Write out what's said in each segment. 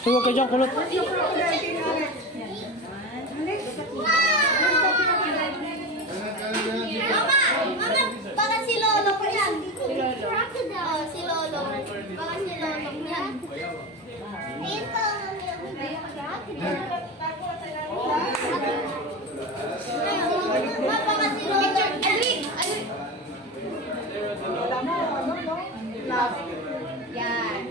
Huwag ka dyan, kulot. Mama, baka si Lolo ko yan. Si Lolo. Baka si Lolo ko yan. Ito, baka si Lolo. Yan.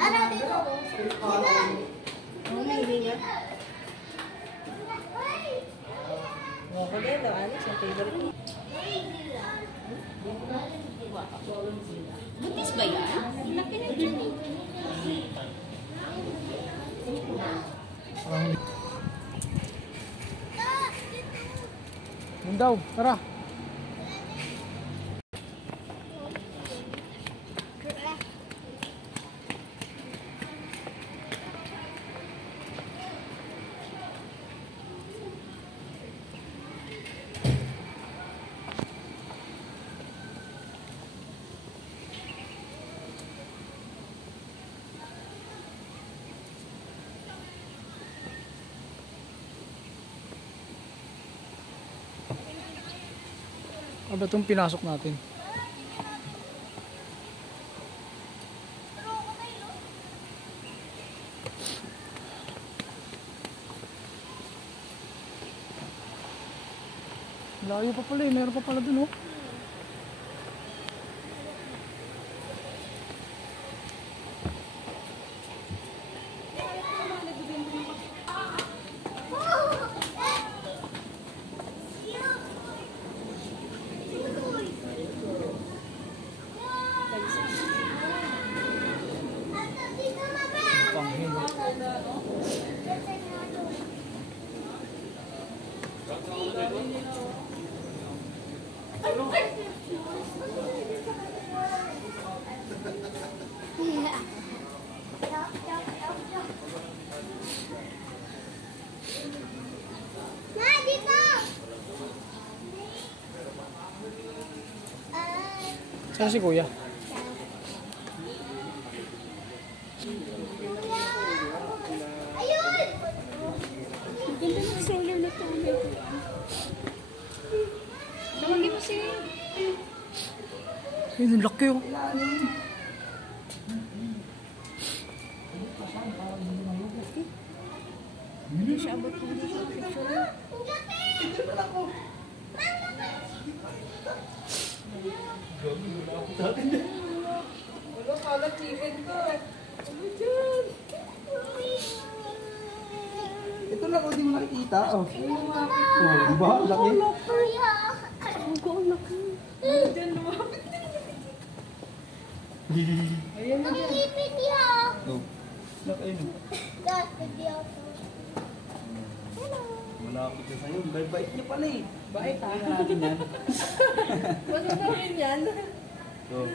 Ano dito? Ako din, ano siya favorite mo? Butis ba yan? Laki na dyan eh. Yun daw, tara. Ano ba itong pinasok natin? Layo pa pala eh, meron pa pala dun oh. Saan si Kuya? Ayun! Ganda ng solar na to. Tawagin mo si... Ayun, ang laki oh. Hindi siya abot kung dito sa picture. Wala pala chicken ko. Ano dyan? Ito lang, hindi mo nakikita. Oh, diba? Laki. Ang laki. Ano dyan? Lumapit na. Ayan na dyan. Ang ipin niya. Oh, laki yun. Dad, pwede ako. Malapit na sa'yo. Bait niya pala eh. Bait ha? Natin yan. Ba't mo rin yan? So,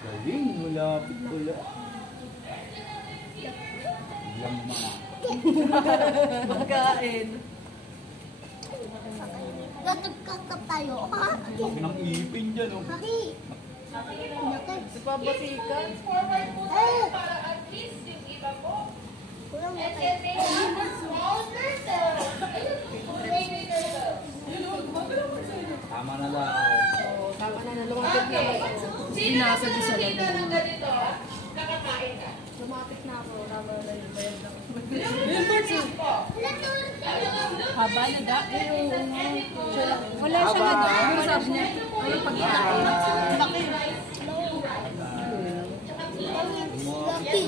galing. Malapit pala. Biglang mga. Magkain. Gatagkakap tayo. Laki ng ipin dyan oh. Haki. Nagpapasikat. Para at least yung iba po. Kulang mo tayo. Tama na daw. Oo, tama na. Lumapit na. Binasag isa lang. Lumapit na ako. Tama na yun. Bayad na. Haba na da. Wala siya na da. Wala siya. Ano pagkita? Laki. Laki.